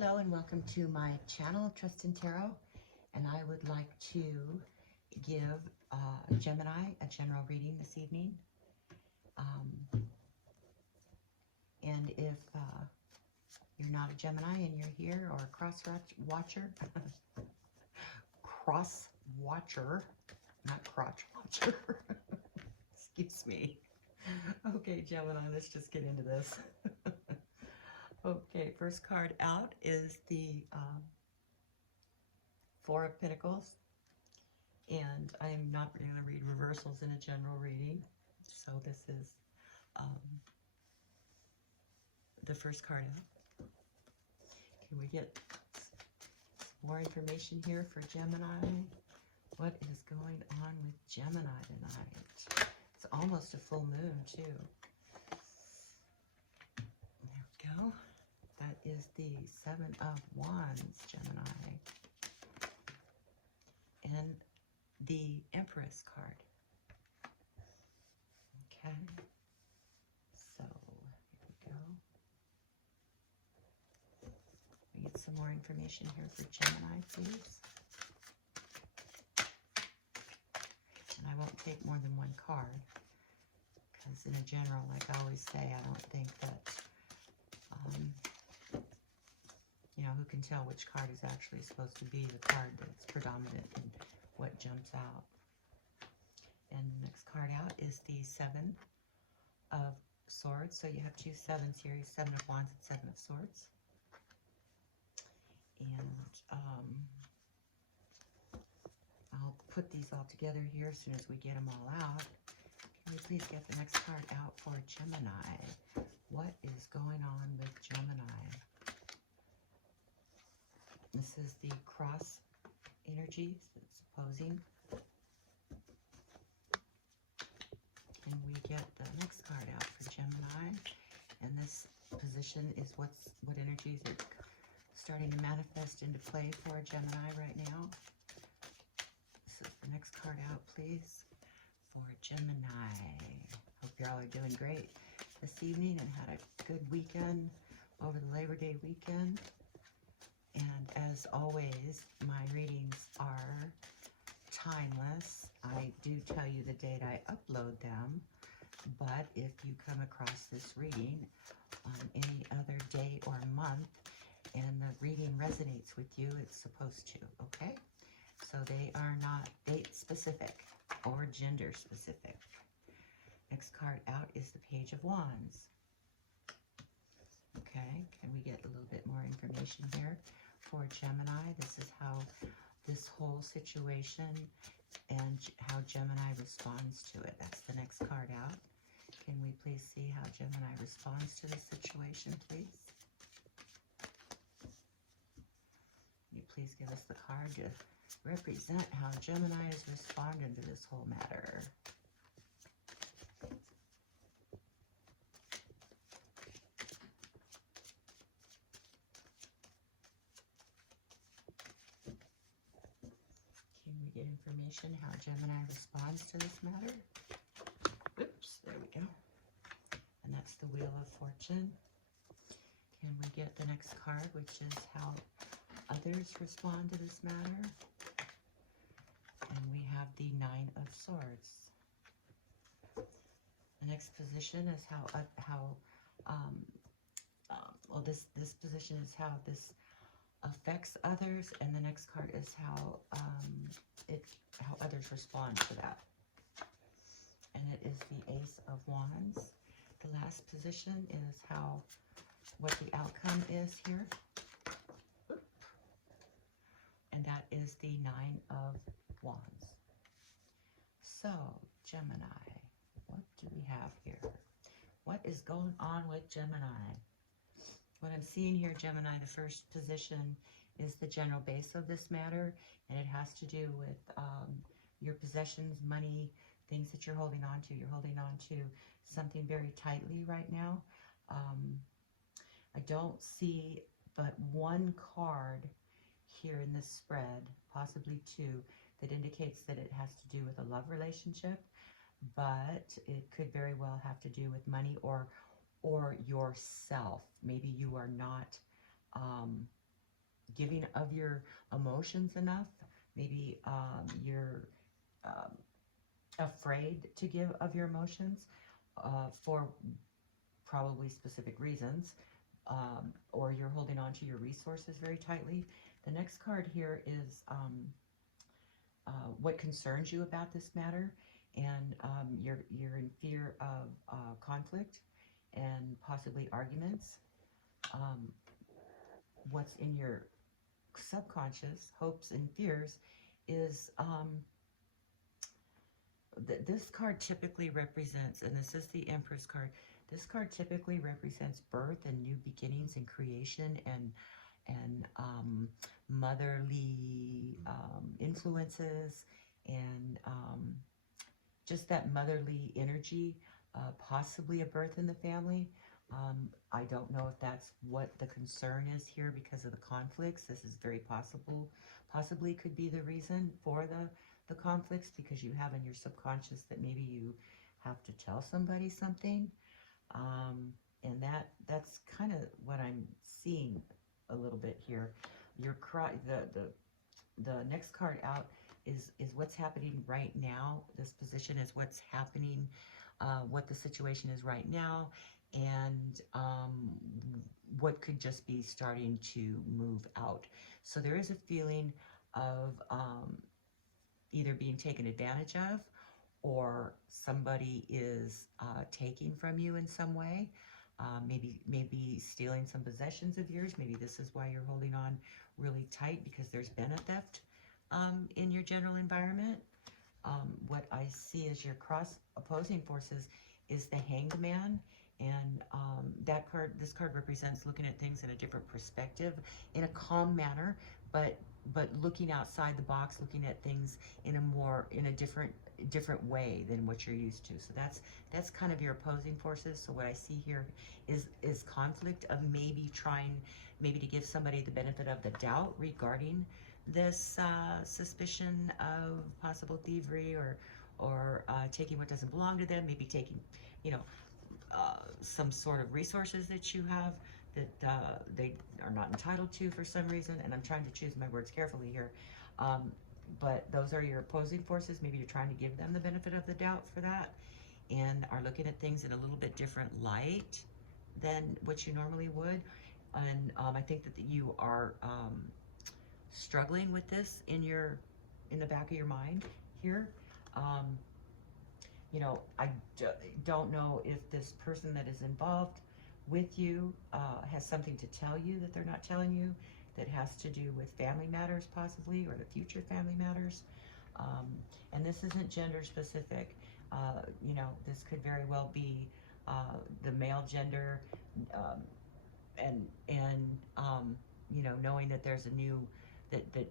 Hello and welcome to my channel, Trust in Tarot, and I would like to give Gemini a general reading this evening. And if you're not a Gemini and you're here, or a cross-watcher, not crotch watcher, excuse me. Okay, Gemini, let's just get into this. Okay, first card out is the Four of Pentacles, and I am not going to read reversals in a general reading, so this is the first card out. Can we get some more information here for Gemini? What is going on with Gemini tonight? It's almost a full moon, too. There we go. That is the Seven of Wands, Gemini. And the Empress card. Okay. So, here we go. We get some more information here for Gemini, please. And I won't take more than one card, because in a general, like I always say, I don't think that you know, who can tell which card is actually supposed to be the card that's predominant and what jumps out. And the next card out is the Seven of Swords. So you have two sevens here, Seven of Wands and Seven of Swords. And I'll put these all together here as soon as we get them all out. Can we please get the next card out for Gemini? What is going on with Gemini? This is the cross energies that's opposing. And we get the next card out for Gemini. And this position is what energies are starting to manifest into play for Gemini right now. This is the next card out, please, for Gemini. Hope you all are doing great this evening and had a good weekend over the Labor Day weekend. And as always, my readings are timeless. I do tell you the date I upload them, but if you come across this reading on any other day or month and the reading resonates with you, it's supposed to, okay? So they are not date specific or gender specific. Next card out is the Page of Wands. Okay, can we get a little bit more information here for Gemini? This is how this whole situation and how Gemini responds to it. That's the next card out. Can we please see how Gemini responds to this situation, please? Can you please give us the card to represent how Gemini is responding to this whole matter? Information how Gemini responds to this matter. Oops, there we go. And that's the Wheel of Fortune. Can we get the next card, which is how others respond to this matter? And we have the Nine of Swords. The next position is well, this position is how this affects others, and the next card is how others respond to that. And it is the Ace of Wands. The last position is what the outcome is here. Oop. And that is the Nine of Wands. So, Gemini, what do we have here? What is going on with Gemini? What I'm seeing here, Gemini, the first position is the general base of this matter, and it has to do with your possessions, money, things that you're holding on to. You're holding on to something very tightly right now. I don't see but one card here in this spread, possibly two, that indicates that it has to do with a love relationship, but it could very well have to do with money or yourself. Maybe you are not giving of your emotions enough. Maybe you're um, afraid to give of your emotions for probably specific reasons, or you're holding on to your resources very tightly. The next card here is what concerns you about this matter, and you're in fear of conflict and possibly arguments. Um, what's in your subconscious hopes and fears is this card typically represents, and this is the Empress card, this card typically represents birth and new beginnings and creation and motherly influences and just that motherly energy, possibly a birth in the family. I don't know if that's what the concern is here because of the conflicts. This is very possible, possibly could be the reason for the conflicts, because you have in your subconscious that maybe you have to tell somebody something. And that's kind of what I'm seeing a little bit here. The next card out is what's happening right now. This position is what's happening, what the situation is right now, and what could just be starting to move out. So there is a feeling of either being taken advantage of, or somebody is taking from you in some way. Maybe stealing some possessions of yours. Maybe this is why you're holding on really tight, because there's been a theft in your general environment. What I see as your cross opposing forces is the Hanged Man, and this card represents looking at things in a different perspective, in a calm manner, but looking outside the box, looking at things in a different way than what you're used to. So that's kind of your opposing forces. So what I see here is conflict of maybe to give somebody the benefit of the doubt regarding this suspicion of possible thievery, or taking what doesn't belong to them, maybe taking, you know, some sort of resources that you have that they are not entitled to for some reason. And I'm trying to choose my words carefully here. But those are your opposing forces. Maybe you're trying to give them the benefit of the doubt for that, and are looking at things in a little bit different light than what you normally would. And I think that you are struggling with this in the back of your mind here. Um, I don't know if this person that is involved with you has something to tell you that they're not telling you, that has to do with family matters possibly, or the future family matters. Um, and this isn't gender specific. This could very well be the male gender, um, and knowing that there's a new, that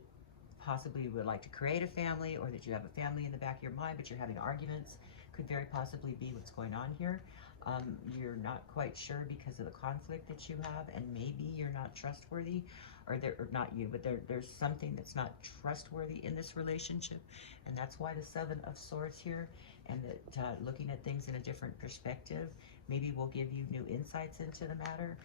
possibly you would like to create a family, or that you have a family in the back of your mind, but you're having arguments, could very possibly be what's going on here. You're not quite sure because of the conflict that you have, and maybe you're not trustworthy, or not you, but there's something that's not trustworthy in this relationship, and that's why the Seven of Swords here, and that looking at things in a different perspective maybe will give you new insights into the matter.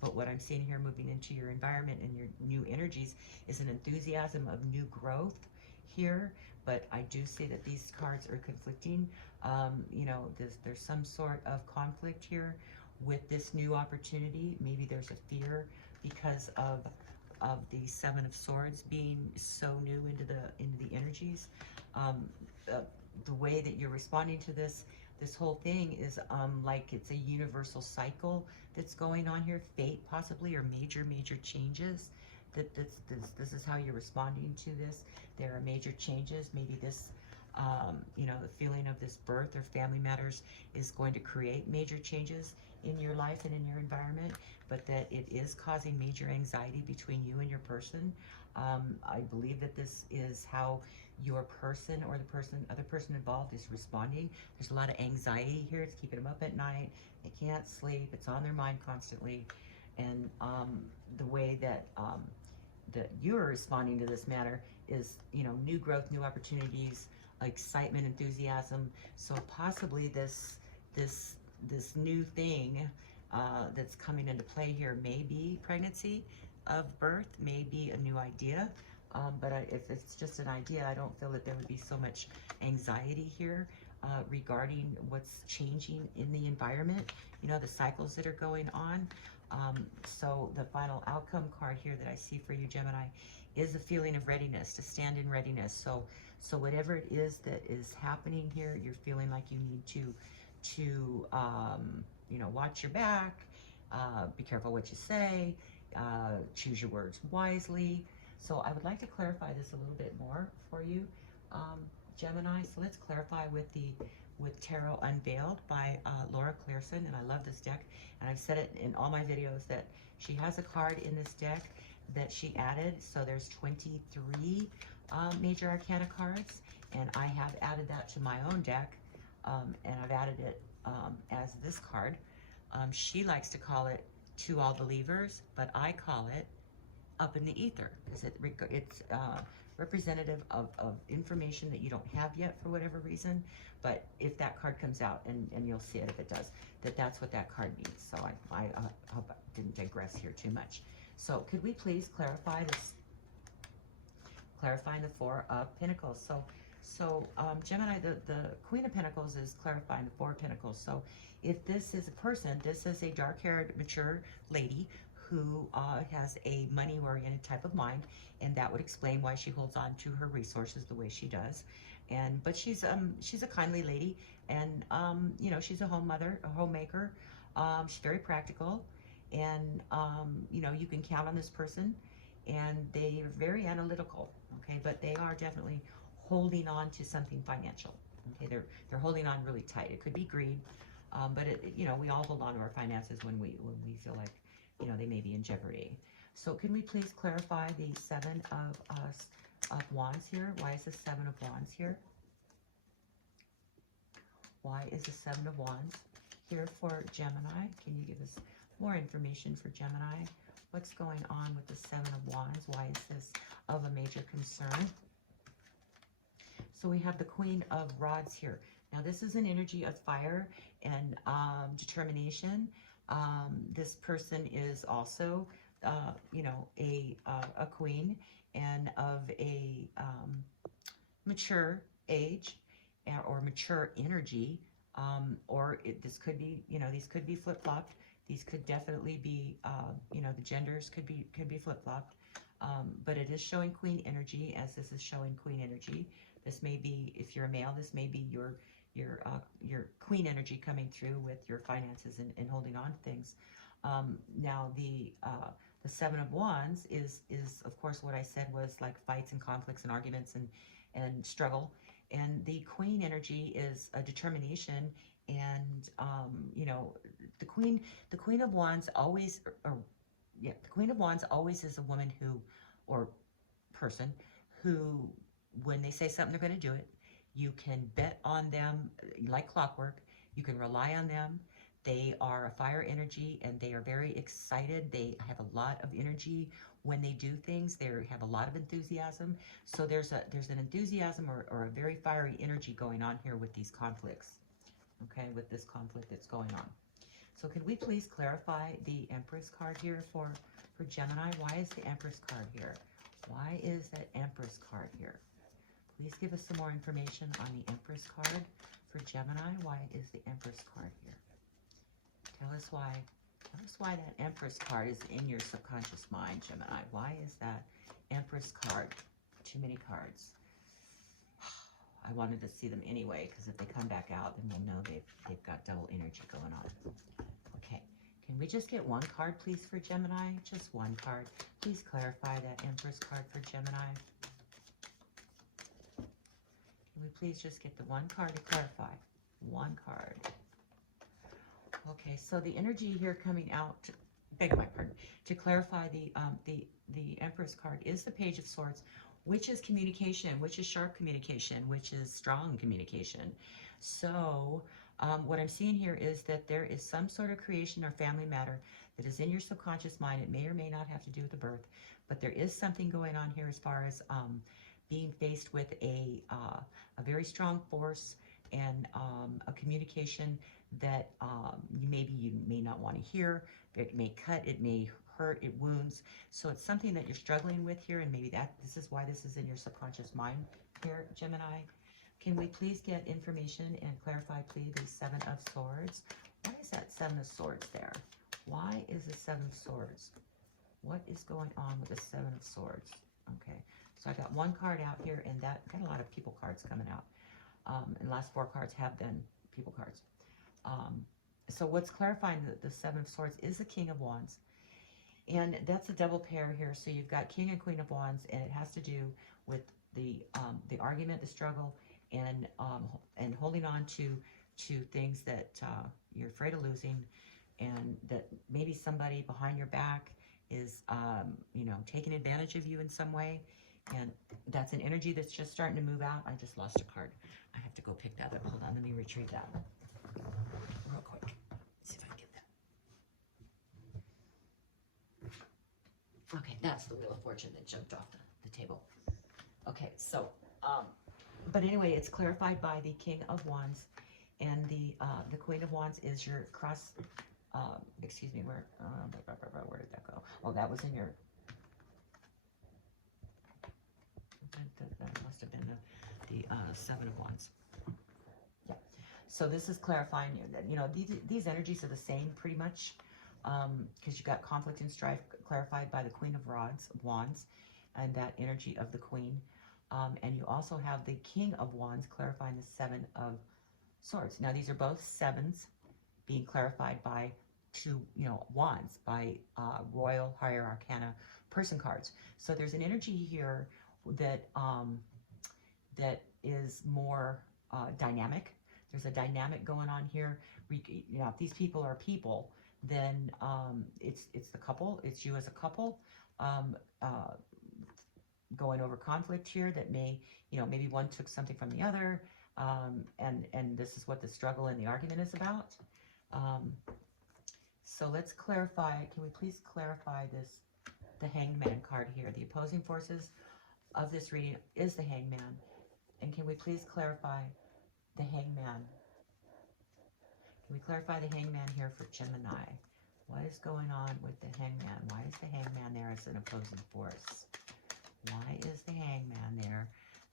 But what I'm seeing here moving into your environment and your new energies is an enthusiasm of new growth here. But I do see that these cards are conflicting. There's some sort of conflict here with this new opportunity. Maybe there's a fear because of the Seven of Swords being so new into the energies. The way that you're responding to this whole thing is like it's a universal cycle that's going on here, fate possibly, or major changes. This is how you're responding to this. There are major changes. Maybe this the feeling of this birth or family matters is going to create major changes in your life and in your environment, but that it is causing major anxiety between you and your person. I believe that this is how your person, or the other person involved, is responding. There's a lot of anxiety here. It's keeping them up at night. They can't sleep. It's on their mind constantly. And the way that you're responding to this matter is, new growth, new opportunities, excitement, enthusiasm. So possibly this new thing that's coming into play here may be pregnancy. of birth may be a new idea, but if it's just an idea, I don't feel that there would be so much anxiety here regarding what's changing in the environment, you know, the cycles that are going on. So the final outcome card here that I see for you, Gemini, is a feeling of readiness, to stand in readiness. So whatever it is that is happening here, you're feeling like you need to you know, watch your back, be careful what you say, choose your words wisely. So I would like to clarify this a little bit more for you, Gemini. So let's clarify with Tarot Unveiled by Laura Clairson, and I love this deck, and I've said it in all my videos that she has a card in this deck that she added. So there's 23 major arcana cards, and I have added that to my own deck, and I've added it as this card. She likes to call it To All Believers, but I call it Up in the Ether, because it's representative of information that you don't have yet for whatever reason. But if that card comes out, and you'll see it if it does, that's what that card means. So I hope I didn't digress here too much. So could we please clarify this, clarifying the Four of Pentacles. So Gemini, the Queen of Pentacles is clarifying the Four of Pentacles. So if this is a person, this is a dark-haired, mature lady who has a money-oriented type of mind, and that would explain why she holds on to her resources the way she does. But she's a kindly lady, and you know, she's a home mother, a homemaker. She's very practical, and you know, you can count on this person, and they are very analytical. Okay, but they are definitely holding on to something financial. Okay, they're holding on really tight. It could be greed, but you know, we all hold on to our finances when we feel like, you know, they may be in jeopardy. So can we please clarify the Seven of Wands here? Why is the Seven of Wands here? Why is the Seven of Wands here for Gemini? Can you give us more information for Gemini? What's going on with the Seven of Wands? Why is this of a major concern? So we have the Queen of Rods here. Now this is an energy of fire and determination. This person is also, you know, a queen and of a mature age or mature energy. This could be, you know, these could be flip-flopped. These could definitely be, you know, the genders could be flip-flopped. But it is showing queen energy, as this is showing queen energy. This may be, if you're a male, this may be your queen energy coming through with your finances and holding on to things. Now the Seven of Wands is of course what I said was like fights and conflicts and arguments and struggle. And the queen energy is a determination, and you know, the Queen of Wands always, the Queen of Wands always is a woman who, or person who, when they say something, they're going to do it. You can bet on them like clockwork. You can rely on them. They are a fire energy, and they are very excited. They have a lot of energy when they do things. They have a lot of enthusiasm. So there's an enthusiasm or a very fiery energy going on here with these conflicts. Okay, with this conflict that's going on. So could we please clarify the Empress card here for Gemini? Why is the Empress card here? Why is that Empress card here? Please give us some more information on the Empress card for Gemini. Why is the Empress card here? Tell us why. Tell us why that Empress card is in your subconscious mind, Gemini. Why is that Empress card? Too many cards. I wanted to see them anyway, because if they come back out, then we'll know they've got double energy going on. Okay, can we just get one card, please, for Gemini? Just one card. Please clarify that Empress card for Gemini. Can we please just get the one card to clarify? One card. Okay, so the energy here coming out, beg my pardon, to clarify the Empress card is the Page of Swords, which is communication, which is sharp communication, which is strong communication. So what I'm seeing here is that there is some sort of creation or family matter that is in your subconscious mind. It may or may not have to do with the birth, but there is something going on here as far as being faced with a very strong force and a communication that maybe you may not want to hear. It may cut, it may hurt, it wounds. So it's something that you're struggling with here, and maybe this is why this is in your subconscious mind here, Gemini. Can we please get information and clarify, please, the Seven of Swords? Why is that Seven of Swords there? Why is the Seven of Swords? What is going on with the Seven of Swords? Okay, so I got one card out here, and that got a lot of people cards coming out. And the last 4 cards have been people cards. So what's clarifying the Seven of Swords is the King of Wands. And that's a double pair here. So you've got King and Queen of Wands, and it has to do with the argument, the struggle, and holding on to things that you're afraid of losing, and that maybe somebody behind your back is, you know, taking advantage of you in some way. And that's an energy that's just starting to move out. I just lost a card. I have to go pick that up. Hold on, let me retrieve that real quick. See if I can get that. Okay, that's the Wheel of Fortune that jumped off the table. Okay, so, but anyway, it's clarified by the King of Wands, and the Queen of Wands is your cross, excuse me, where did that go? Oh, that was in your, that must have been the Seven of Wands. Yeah. So this is clarifying that, you know, these energies are the same pretty much, because you got conflict and strife clarified by the Queen of Wands, and that energy of the Queen. And you also have the King of Wands clarifying the Seven of Swords. Now these are both sevens being clarified by 2, you know, wands, by Royal, Higher Arcana person cards. So there's an energy here that that is more dynamic. There's a dynamic going on here. You know, if these people are people, then it's the couple. It's you as a couple going over conflict here that may, you know, maybe one took something from the other, and this is what the struggle and the argument is about. So let's clarify. Can we please clarify this? The Hanged Man card here. The opposing forces of this reading is the Hanged Man. And can we please clarify the Hanged Man? Can we clarify the Hanged Man here for Gemini? What is going on with the Hanged Man? Why is the Hanged Man there as an opposing force? Why is the Hanged Man there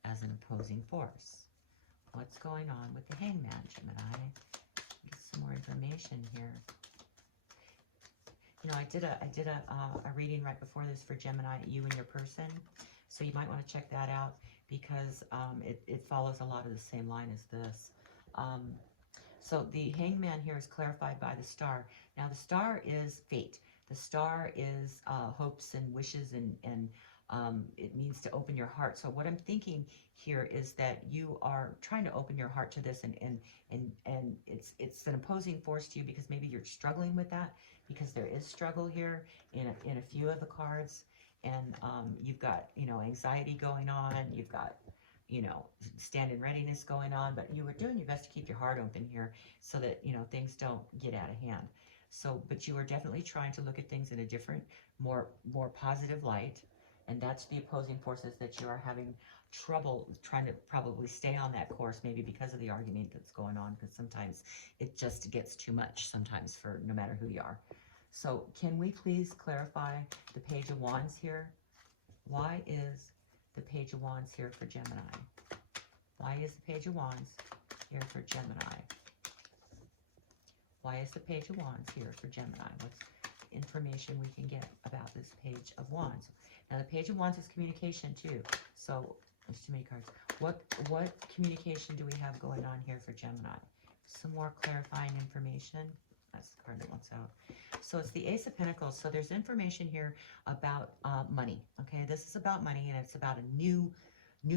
as an opposing force? What's going on with the Hanged Man, Gemini? Get some more information here. You know, I did a reading right before this for Gemini, you and your person. So you might want to check that out, because it follows a lot of the same line as this. So the Hanged Man here is clarified by the Star. Now the Star is fate. The Star is hopes and wishes, and it means to open your heart. So what I'm thinking here is that you are trying to open your heart to this, and it's an opposing force to you, because maybe you're struggling with that, because there is struggle here in a few of the cards. And you've got, you know, anxiety going on. You've got, you know, stand in readiness going on. But you are doing your best to keep your heart open here, so that, you know, things don't get out of hand. So, but you are definitely trying to look at things in a different, more positive light. And that's the opposing forces that you are having trouble trying to probably stay on that course, maybe because of the argument that's going on, because sometimes it just gets too much sometimes for no matter who you are. So can we please clarify the Page of Wands here? Why is the Page of Wands here for Gemini? Why is the Page of Wands here for Gemini? Why is the Page of Wands here for Gemini? What's information we can get about this Page of Wands? Now the Page of Wands is communication too. So there's too many cards. What communication do we have going on here for Gemini? Some more clarifying information. That's the card that wants out. So it's the Ace of Pentacles. So there's information here about money. Okay, this is about money, and it's about a new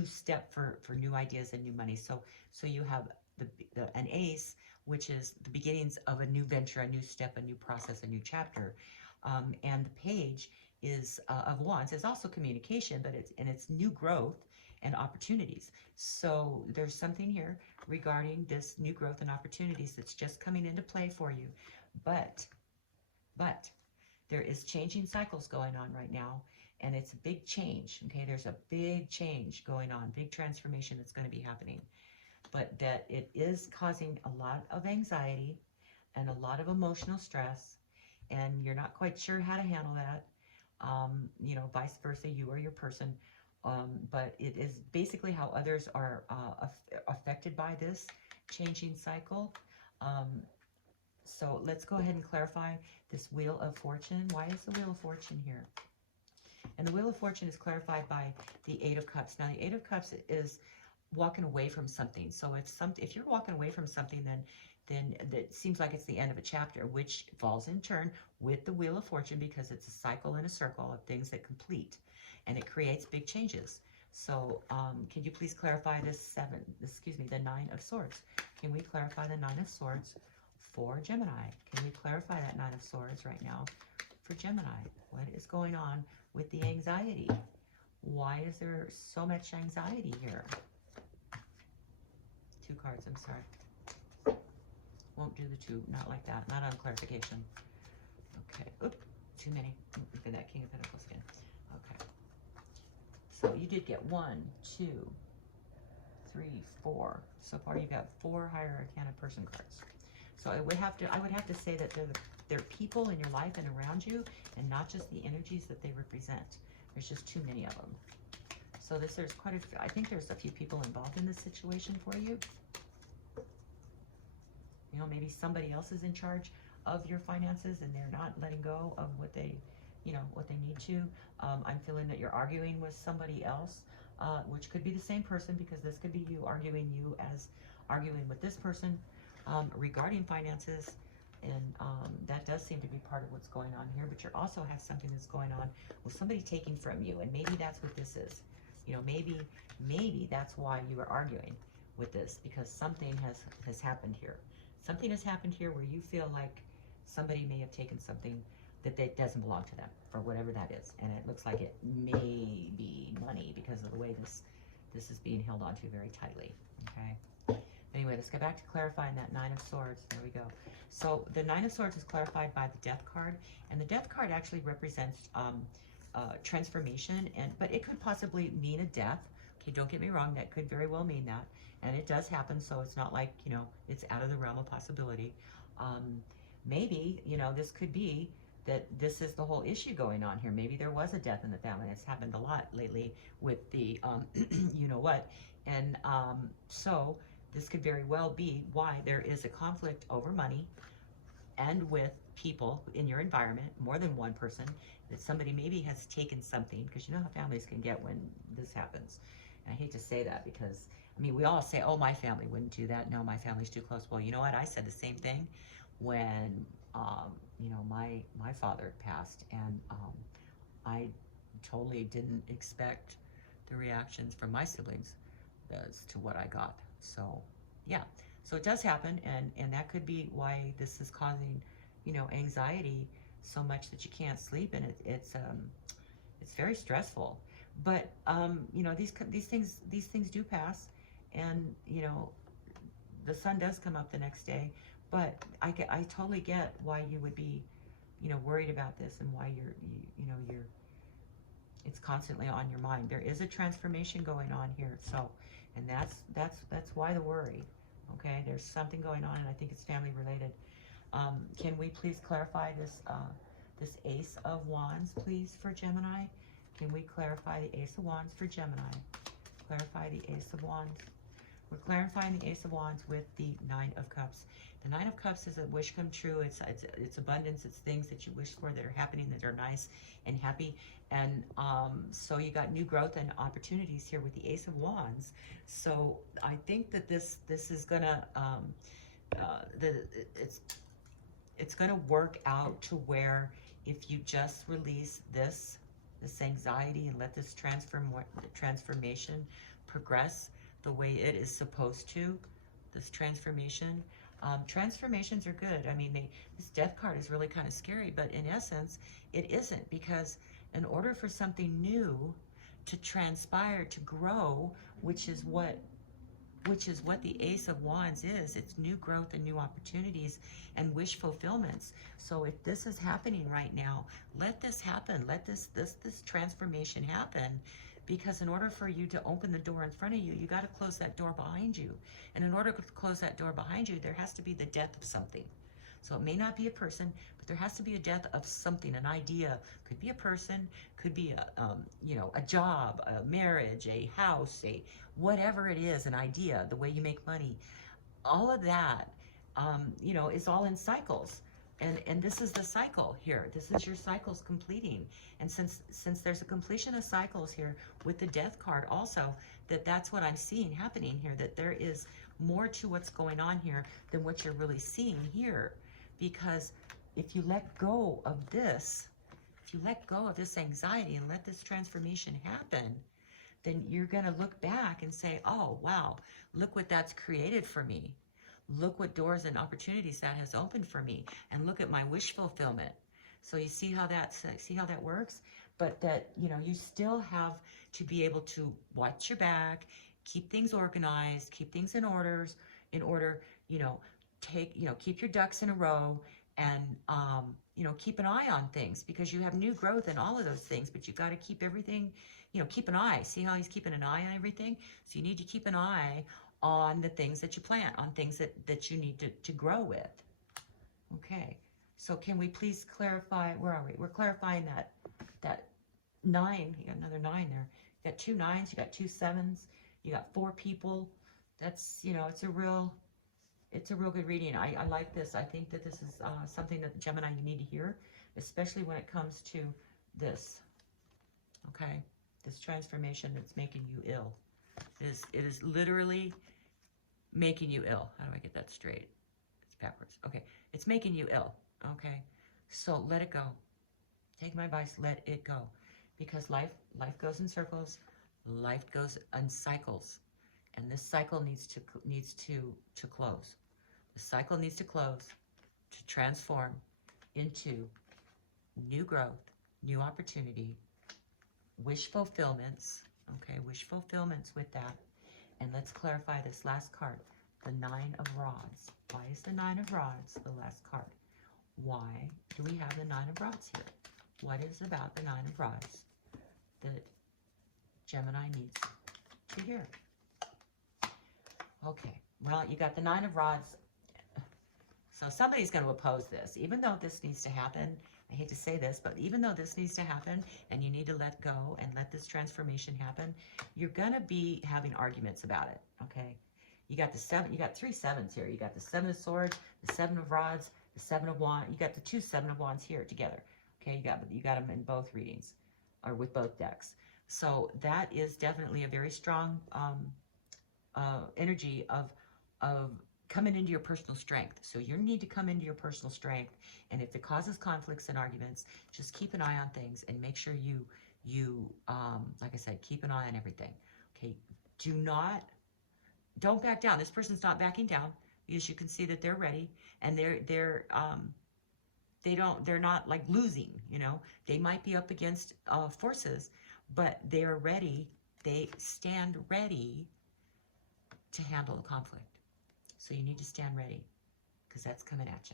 step for new ideas and new money. So you have an ace, which is the beginnings of a new venture, a new step, a new process, a new chapter. And the Page is of Wands is also communication, but it's new growth and opportunities. So there's something here regarding this new growth and opportunities that's just coming into play for you. But there is changing cycles going on right now, and it's a big change. Okay, there's a big change going on, big transformation that's going to be happening. But that it is causing a lot of anxiety and a lot of emotional stress, and you're not quite sure how to handle that. You know, vice versa, you or your person. But it is basically how others are affected by this changing cycle. So let's go ahead and clarify this Wheel of Fortune. Why is the Wheel of Fortune here? And the Wheel of Fortune is clarified by the Eight of Cups. Now, the Eight of Cups is walking away from something. So if you're walking away from something, then it seems like it's the end of a chapter, which falls in turn with the Wheel of Fortune, because it's a cycle and a circle of things that complete, and it creates big changes. So can you please clarify the Nine of Swords? Can we clarify the Nine of Swords for Gemini? Can we clarify that Nine of Swords right now for Gemini? What is going on with the anxiety? Why is there so much anxiety here? Two cards, I'm sorry. Won't do the two, not like that, not on clarification. Okay, oop, too many. Look at that King of Pentacles again. Okay. So you did get 1, 2, 3, 4. So far you've got 4 higher arcana person cards. So I would have to say that they're people in your life and around you, and not just the energies that they represent. There's just too many of them. So there's quite I think there's a few people involved in this situation for you. You know, maybe somebody else is in charge of your finances and they're not letting go of what they, what they need to. I'm feeling that you're arguing with somebody else, which could be the same person, because this could be you arguing with this person regarding finances. And that does seem to be part of what's going on here. But you also have something that's going on with somebody taking from you. And maybe that's what this is. You know, maybe that's why you are arguing with this, because something has happened here. Something has happened here where you feel like somebody may have taken something that doesn't belong to them, for whatever that is. And it looks like it may be money, because of the way this is being held onto very tightly. Okay. Anyway, let's go back to clarifying that Nine of Swords. There we go. So the Nine of Swords is clarified by the Death card, and the Death card actually represents transformation, but it could possibly mean a death. Okay, don't get me wrong, that could very well mean that, and it does happen. So it's not like, it's out of the realm of possibility. Maybe, this could be that this is the whole issue going on here. Maybe there was a death in the family. It's happened a lot lately with the you know what, and so this could very well be why there is a conflict over money, and with people in your environment, more than one person, that somebody maybe has taken something, because you know how families can get when this happens. And I hate to say that, because, I mean, we all say, oh, my family wouldn't do that. No, my family's too close. Well, you know what? I said the same thing when, my father passed, and I totally didn't expect the reactions from my siblings as to what I got. So, yeah. So it does happen, and that could be why this is causing, anxiety so much that you can't sleep, and it's very stressful. But these things do pass, and the sun does come up the next day. But I totally get why you would be, worried about this, and why it's constantly on your mind. There is a transformation going on here, so, and that's why the worry. Okay, there's something going on, and I think it's family related. Can we please clarify this Ace of Wands, please, for Gemini? Can we clarify the Ace of Wands for Gemini? Clarify the Ace of Wands. We're clarifying the Ace of Wands with the Nine of Cups. The Nine of Cups is a wish come true. It's abundance. It's things that you wish for that are happening, that are nice and happy. And so you got new growth and opportunities here with the Ace of Wands. So I think that this is gonna it's gonna work out to where, if you just release this anxiety and let this transformation progress the way it is supposed to, this transformation. Transformations are good. I mean, this Death card is really kind of scary, but in essence, it isn't, because in order for something new to transpire, to grow, which is what the Ace of Wands is, it's new growth and new opportunities and wish fulfillments. So if this is happening right now, let this happen. Let this transformation happen. Because in order for you to open the door in front of you, you got to close that door behind you. And in order to close that door behind you, there has to be the death of something. So it may not be a person, but there has to be a death of something, an idea. Could be a person, could be a, you know, a job, a marriage, a house, a whatever it is, an idea, the way you make money. All of that, you know, is all in cycles. And this is the cycle here. This is your cycles completing. And since there's a completion of cycles here with the death card also, that's what I'm seeing happening here, that there is more to what's going on here than what you're really seeing here. Because if you let go of this, if you let go of this anxiety and let this transformation happen, then you're going to look back and say, oh, wow, look what that's created for me. Look what doors and opportunities that has opened for me. And look at my wish fulfillment. So you see how that works? But that, you know, you still have to be able to watch your back, keep things organized, keep things in order, you know, keep your ducks in a row, and, you know, keep an eye on things, because you have new growth in all of those things, but you got to keep everything, you know, keep an eye. See how he's keeping an eye on everything? So you need to keep an eye on the things that you plant, on things that you need to grow with. Okay, so can we please clarify, where are we? We're clarifying that 9, you got another 9 there. You got 2 9s, you got 2 7s, you got 4 people. That's, you know, it's a real good reading. I like this. I think that this is something that, Gemini, you need to hear, especially when it comes to this, okay? This transformation that's making you ill. It is literally making you ill. How do I get that straight? It's backwards. Okay, it's making you ill, okay? So let it go. Take my advice, let it go. Because life goes in circles, life goes in cycles. And this cycle needs to close. The cycle needs to close to transform into new growth, new opportunity, wish fulfillments, okay, wish fulfillments with that. And let's clarify this last card, the 9 of Rods. Why is the 9 of Rods the last card? Why do we have the 9 of Rods here? What is about the 9 of Rods that Gemini needs to hear? Okay, well, you got the 9 of Rods. So somebody's going to oppose this, even though this needs to happen. I hate to say this, but even though this needs to happen and you need to let go and let this transformation happen, you're going to be having arguments about it, okay? You got the 7, you got 3 7s here. You got the 7 of Swords, the 7 of Rods, the 7 of Wands. You got the 2 7 of Wands here together, okay? You got them in both readings, or with both decks. So that is definitely a very strong energy of coming into your personal strength. So you need to come into your personal strength, and if it causes conflicts and arguments, just keep an eye on things and make sure you like I said, keep an eye on everything. Okay, don't back down. This person's not backing down, because you can see that they're ready, and they're not like losing, you know. They might be up against forces, but they're ready. They stand ready to handle the conflict. So you need to stand ready, because that's coming at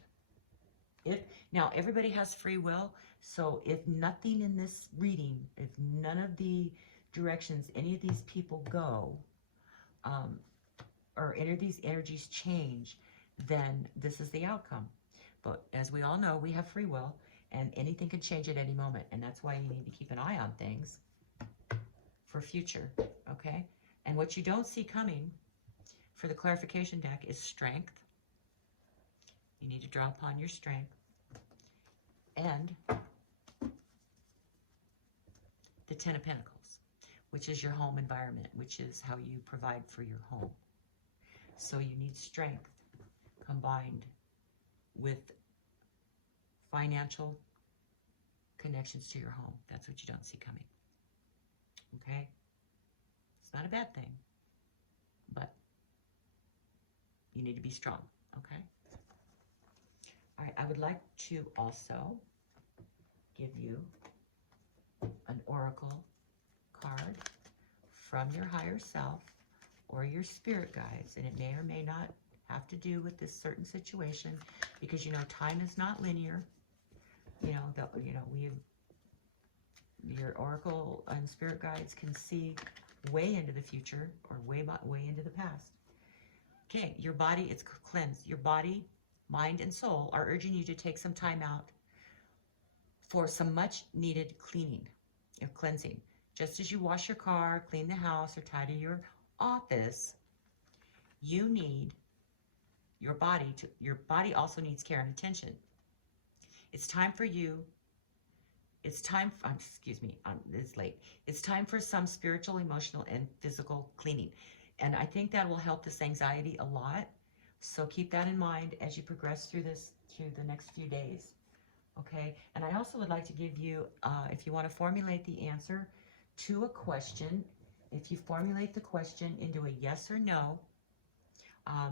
you. Now, everybody has free will, so if nothing in this reading, if none of the directions any of these people go, or any of these energies change, then this is the outcome. But as we all know, we have free will, and anything can change at any moment, and that's why you need to keep an eye on things for future, okay? And what you don't see coming for the clarification deck is strength. You need to draw upon your strength. And the 10 of Pentacles, which is your home environment, which is how you provide for your home. So you need strength combined with financial connections to your home. That's what you don't see coming. Okay? It's not a bad thing, but you need to be strong, okay? All right, I would like to also give you an oracle card from your higher self or your spirit guides, and it may or may not have to do with this certain situation, because you know time is not linear. Your oracle and spirit guides can see way into the future or way into the past. Okay, your body, it's cleansed. Your body, mind and soul are urging you to take some time out for some much needed cleaning or cleansing. Just as you wash your car, clean the house, or tidy your office, you need your body also needs care and attention. It's time for you, it's late. It's time for some spiritual, emotional, and physical cleaning. And I think that will help this anxiety a lot. So keep that in mind as you progress through the next few days. Okay, and I also would like to give you, if you want to formulate the answer to a question, if you formulate the question into a yes or no,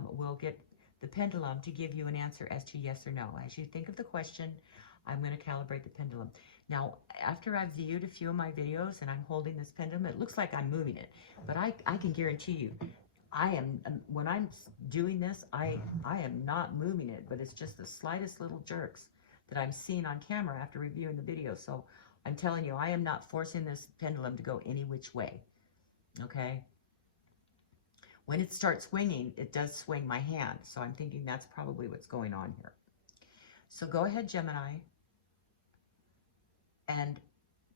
we'll get the pendulum to give you an answer as to yes or no. As you think of the question, I'm going to calibrate the pendulum. Now, after I've viewed a few of my videos and I'm holding this pendulum, it looks like I'm moving it, but I can guarantee you, when I'm doing this, I am not moving it, but it's just the slightest little jerks that I'm seeing on camera after reviewing the video. So I'm telling you, I am not forcing this pendulum to go any which way, okay? When it starts swinging, it does swing my hand, so I'm thinking that's probably what's going on here. So go ahead, Gemini, and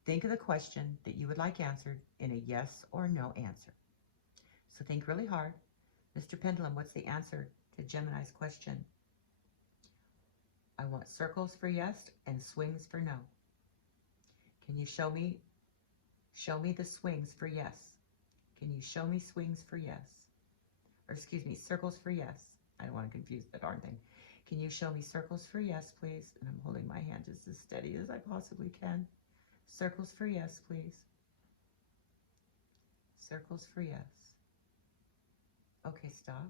think of the question that you would like answered in a yes or no answer. So think really hard. Mr. Pendulum, what's the answer to Gemini's question? I want circles for yes and swings for no. Can you show me the swings for yes? Can you show me swings for yes? Or excuse me, circles for yes. I don't want to confuse the darn thing. Can you show me circles for yes, please? And I'm holding my hand just as steady as I possibly can. Circles for yes, please. Circles for yes. Okay, stop.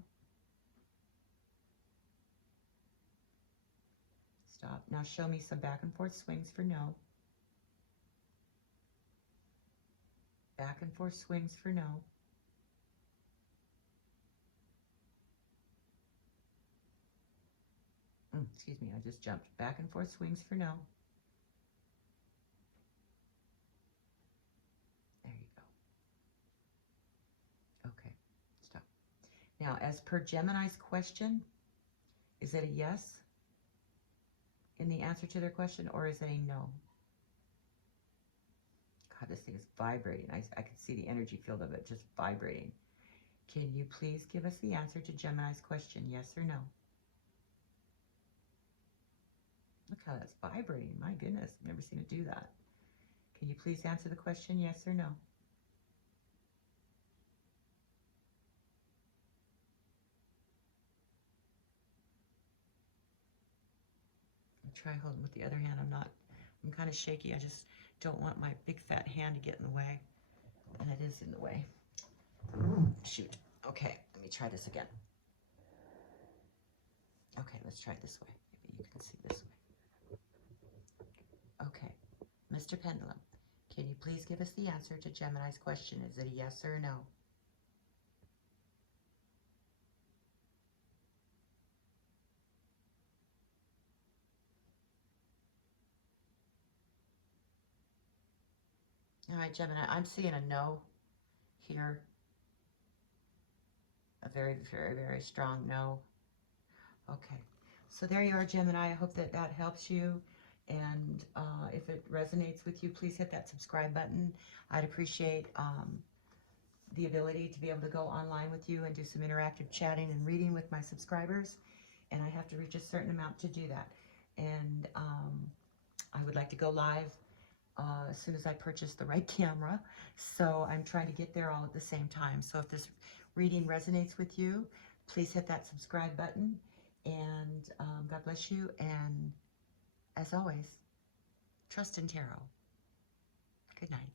Stop. Now show me some back and forth swings for no. Back and forth swings for no. Excuse me, I just jumped. Back and forth swings for no. There you go. Okay, stop. Now, as per Gemini's question, is it a yes in the answer to their question, or is it a no? God, this thing is vibrating. I can see the energy field of it just vibrating. Can you please give us the answer to Gemini's question, yes or no? Look how that's vibrating. My goodness, I've never seen it do that. Can you please answer the question, yes or no? I'll try holding with the other hand. I'm kind of shaky. I just don't want my big fat hand to get in the way. And it is in the way. Shoot. Okay, let me try this again. Okay, let's try it this way. Maybe you can see this way. Okay, Mr. Pendulum, can you please give us the answer to Gemini's question? Is it a yes or a no? All right, Gemini, I'm seeing a no here. A very, very, very strong no. Okay, so there you are, Gemini. I hope that that helps you. And if it resonates with you, please hit that subscribe button. I'd appreciate the ability to be able to go online with you and do some interactive chatting and reading with my subscribers. And I have to reach a certain amount to do that. And I would like to go live as soon as I purchase the right camera. So I'm trying to get there all at the same time. So if this reading resonates with you, please hit that subscribe button. And God bless you. And as always, trust in tarot. Good night.